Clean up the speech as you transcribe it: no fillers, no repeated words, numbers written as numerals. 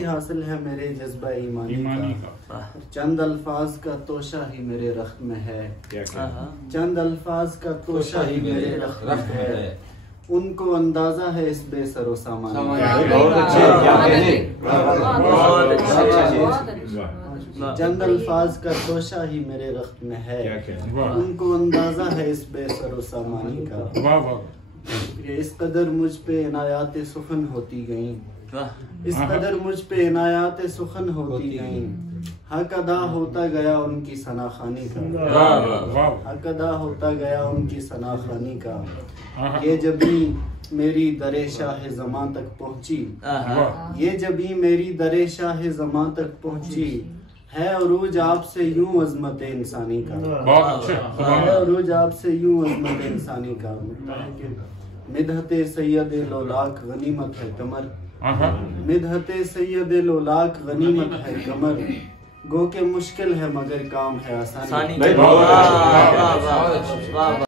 یہی حاصل ہے میرے جذبہ ایمانی کا، چند الفاظ کا توشہ ہی میرے رخت میں ہے، چند الفاظ کا توشہ ہی میرے رخت میں ہے، ان کو اندازہ ہے اس بے سر و سامان کا، چند الفاظ کا توشہ ہی میرے رخت میں ہے، ان کو اندازہ ہے اس بے سر و سامانی کا، کہ اس قدر مجھ پہ عنایات سخن ہوتی گئیں، اس قدر مجھ پہ عنایات سخن ہوتی گئیں، حق ادا ہوتا گیا ان کی ثنا خوانی کا، حق ادا ہوتا گیا ان کی ثنا خوانی کا، یہ جبیں میری در شاہ زماں تک پہنچی، یہ جبیں میری در شاہ زماں تک پہنچی، ہے عروج آپ سے یوں عظمت انسانی کا، ہے عروج آپ سے یوں عظمت انسانی کا، مدحت سید لولاک غنیمت ہے کمر، مدحت سید لولاک غنیمت ہے کمر، گو کہ مشکل ہے مگر کام ہے آسانی۔